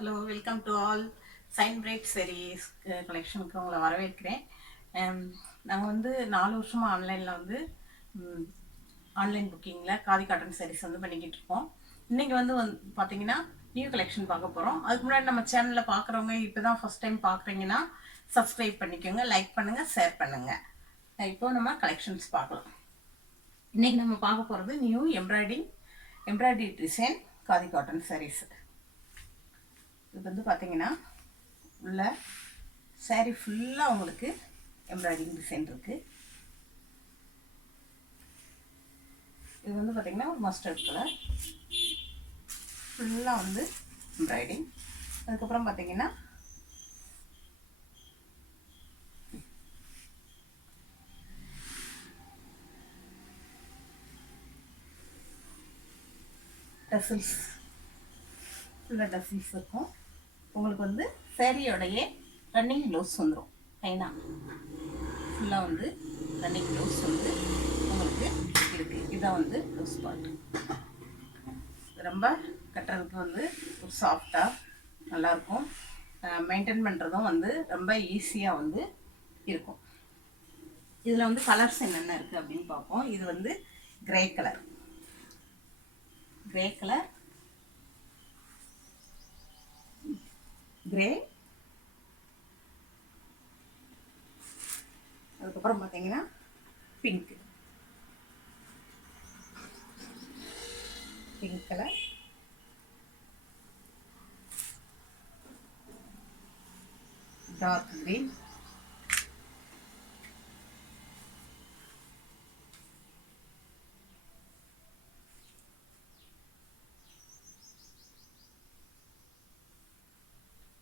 Hello, welcome to all. Sign break series கலெக்ஷனுக்கு உங்களை வரவேற்கிறேன். நாங்கள் வந்து 4 வருஷமாக ஆன்லைனில் வந்து ஆன்லைன் புக்கிங்கில் காதி காட்டன் சாரீஸ் வந்து பண்ணிக்கிட்டு இருக்கோம். இன்றைக்கி வந்து பார்த்தீங்கன்னா நியூ கலெக்ஷன் பார்க்க போகிறோம். அதுக்கு முன்னாடி நம்ம சேனலில் பார்க்குறவங்க இப்போ தான் ஃபஸ்ட் டைம் பார்க்குறீங்கன்னா சப்ஸ்கிரைப் பண்ணிக்கோங்க, லைக் பண்ணுங்கள், ஷேர் பண்ணுங்கள். இப்போ நம்ம கலெக்ஷன்ஸ் பார்க்கலாம். இன்றைக்கி நம்ம பார்க்க போகிறது new embroidery design khadi cotton saris. இது வந்து பார்த்தீங்கன்னா உள்ள சாரீ ஃபுல்லாக உங்களுக்கு எம்ப்ராய்டிங் டிசைன் இருக்குது. இது வந்து பார்த்தீங்கன்னா ஒரு மஸ்டர்ட் கலர் ஃபுல்லாக வந்து எம்ப்ராய்டிங். அதுக்கப்புறம் பார்த்தீங்கன்னா டசில்ஸ், ஃபுல்லாக டசில்ஸ் இருக்கும். உங்களுக்கு வந்து சேரீயோடைய ரன்னிங் ப்ளவுஸ் வந்துடும். கைனா ஃபுல்லாக வந்து ரன்னிங் ப்ளவுஸ் வந்து உங்களுக்கு இருக்குது. இதான் வந்து ப்ளவுஸ் பார்ட். ரொம்ப கட்டுறதுக்கு வந்து ஒரு சாஃப்டாக நல்லாயிருக்கும். மெயின்டைன் பண்ணுறதும் வந்து ரொம்ப ஈஸியாக வந்து இருக்கும். இதில் வந்து கலர்ஸ் என்னென்ன இருக்குது அப்படின்னு பார்ப்போம். இது வந்து கிரே கலர், கிரே. அதுக்கப்புறம் பார்த்தீங்கன்னா பிங்க் கலர், டார்க் கிரீன்,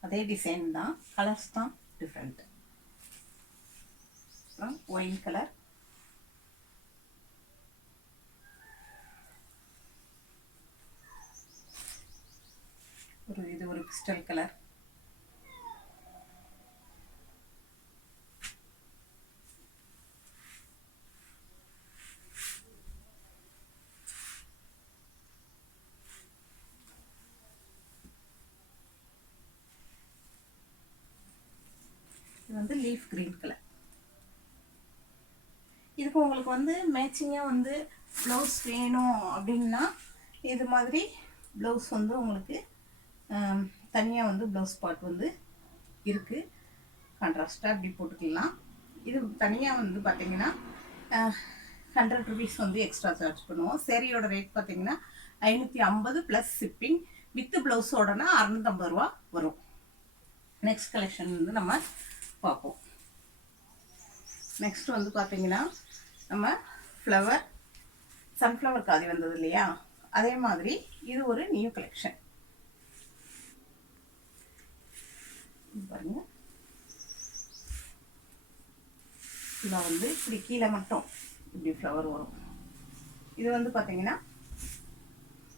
அதே டிசைன் தான், கலர்ஸ் தான் டிஃப்ரெண்ட். அப்புறம் ஒயின் கலர், இது ஒரு கிறிஸ்டல் கலர், இது வந்து லீஃப் கிரீன் கலர். இதுக்கு உங்களுக்கு வந்து மேட்சிங்காக வந்து ப்ளவுஸ் வேணும் அப்படின்னா இது மாதிரி ப்ளவுஸ் வந்து உங்களுக்கு தனியாக வந்து ப்ளவுஸ் பார்ட் வந்து இருக்குது. கான்ட்ராஸ்டாக இப்படி போட்டுக்கலாம். இது தனியாக வந்து பார்த்திங்கன்னா 100 ருபீஸ் வந்து எக்ஸ்ட்ரா சார்ஜ் பண்ணுவோம். சேரீயோட ரேட் பார்த்திங்கன்னா 550 ப்ளஸ் ஷிப்பிங். வித்து ப்ளவுஸோடனா 650 ரூபா வரும். நெக்ஸ்ட் கலெக்ஷன் வந்து நம்ம பார்ப்போம். நெக்ஸ்ட் வந்து பார்த்திங்கன்னா நம்ம சன்ஃப்ளவர் காதி வந்தது இல்லையா, அதே மாதிரி இது ஒரு நியூ கலெக்ஷன். பாருங்க, இதில் வந்து இப்படி கீழே மட்டும் இப்படி ஃப்ளவர் வரும். இது வந்து பார்த்தீங்கன்னா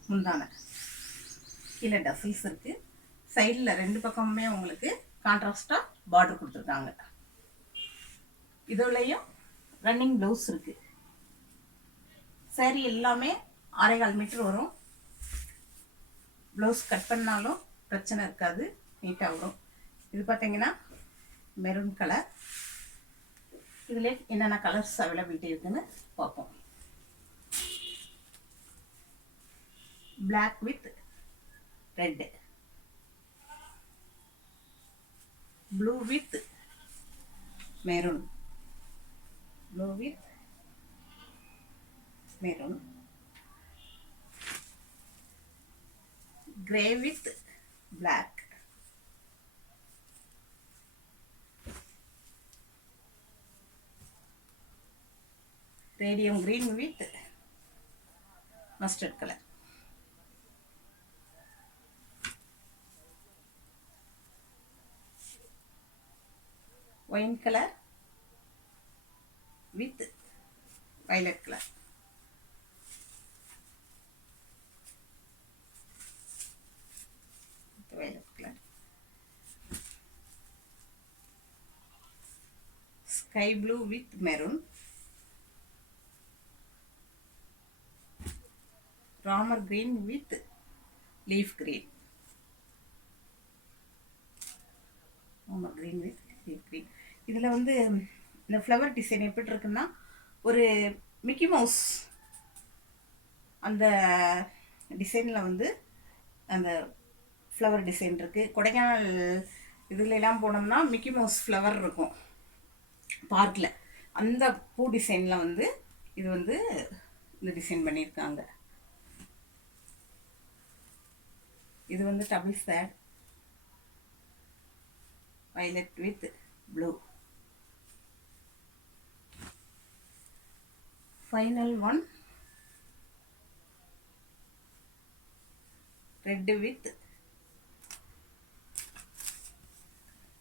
முந்தான கீழே டசில்ஸ் இருக்குது. சைடில் 2 பக்கமுமே உங்களுக்கு கான்ட்ராஸ்டாக பார்டர் கொடுத்துருக்காங்க. இதுலையும் ரன்னிங் ப்ளவுஸ் இருக்குது. சாரீ எல்லாமே 6.25 மீட்டர் வரும். ப்ளவுஸ் கட் பண்ணாலும் பிரச்சனை இருக்காது, நீட்டாக வரும். இது பார்த்தீங்கன்னா மெரூன் கலர். இதில் என்னென்ன கலர்ஸ் அவைலபிலிட்டி இருக்குன்னு பார்ப்போம். Black with red, blue with maroon, grey with black, radium green with mustard colour, wine colour with violet colour, sky blue with maroon, Ramar green with leaf green, ஆமாம், green with green. இதில் வந்து இந்த flower design எப்படி இருக்குன்னா, ஒரு Mickey mouse அந்த டிசைனில் வந்து அந்த ஃப்ளவர் டிசைன் இருக்குது. கொடைக்கானல் இதுலலாம் போனோம்னா மிக்கி மவுஸ் ஃப்ளவர் இருக்கும் பார்க்கில். அந்த பூ டிசைனில் வந்து இது வந்து இந்த டிசைன் பண்ணியிருக்காங்க. இது வந்து double shade violet with blue. Final one red with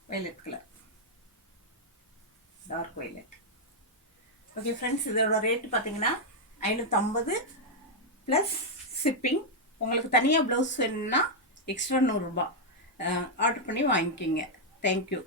violet color, dark violet. Okay friends, இதோட ரேட்டு பார்த்தீங்கன்னா 550 ப்ளஸ் ஷிப்பிங். உங்களுக்கு தனியாக ப்ளவுஸ் வேணும்னா எக்ஸ்ட்ரா 100 ரூபா ஆர்டர் பண்ணி வாங்கிக்கிங்க. தேங்க்யூ.